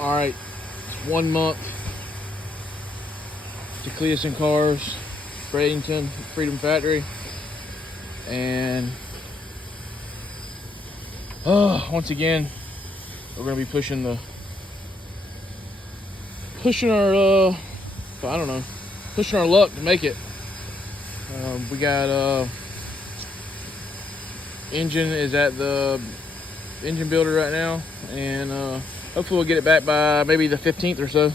All right, it's 1 month to cleetus and cars, Bradenton Freedom Factory, and once again we're gonna be pushing our pushing our luck to make it. We got engine is at the engine builder right now, and hopefully we'll get it back by maybe the 15th or so,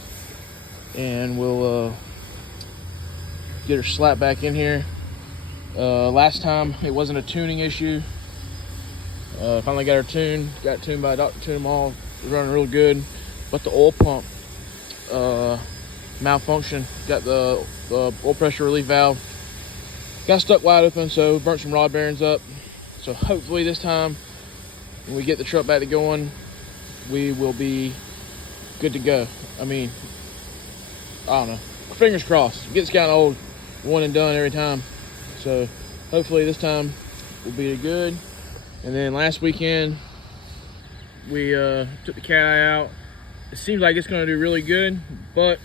and we'll get her slapped back in here. Last time it wasn't a tuning issue. Finally got her tuned. Got tuned by Dr. Tune 'em all. Running real good, but the oil pump malfunction. Got the oil pressure relief valve got stuck wide open, so burnt some rod bearings up. So hopefully this time, when we get the truck back to going, we will be good to go. I mean, I don't know. Fingers crossed. It gets kind of old, one and done every time. So hopefully this time will be good. And then last weekend, we took the cat eye out. It seems like it's going to do really good, but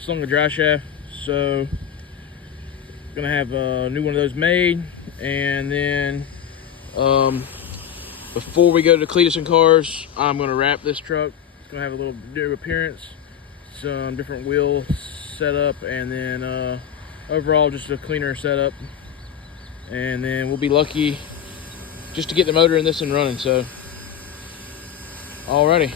slung the dry shaft. So gonna have a new one of those made. And then before we go to cleetus and cars, I'm gonna wrap this truck. It's gonna have a little new appearance, some different wheel setup, and then overall just a cleaner setup. And then we'll be lucky just to get the motor in this and running. So alrighty.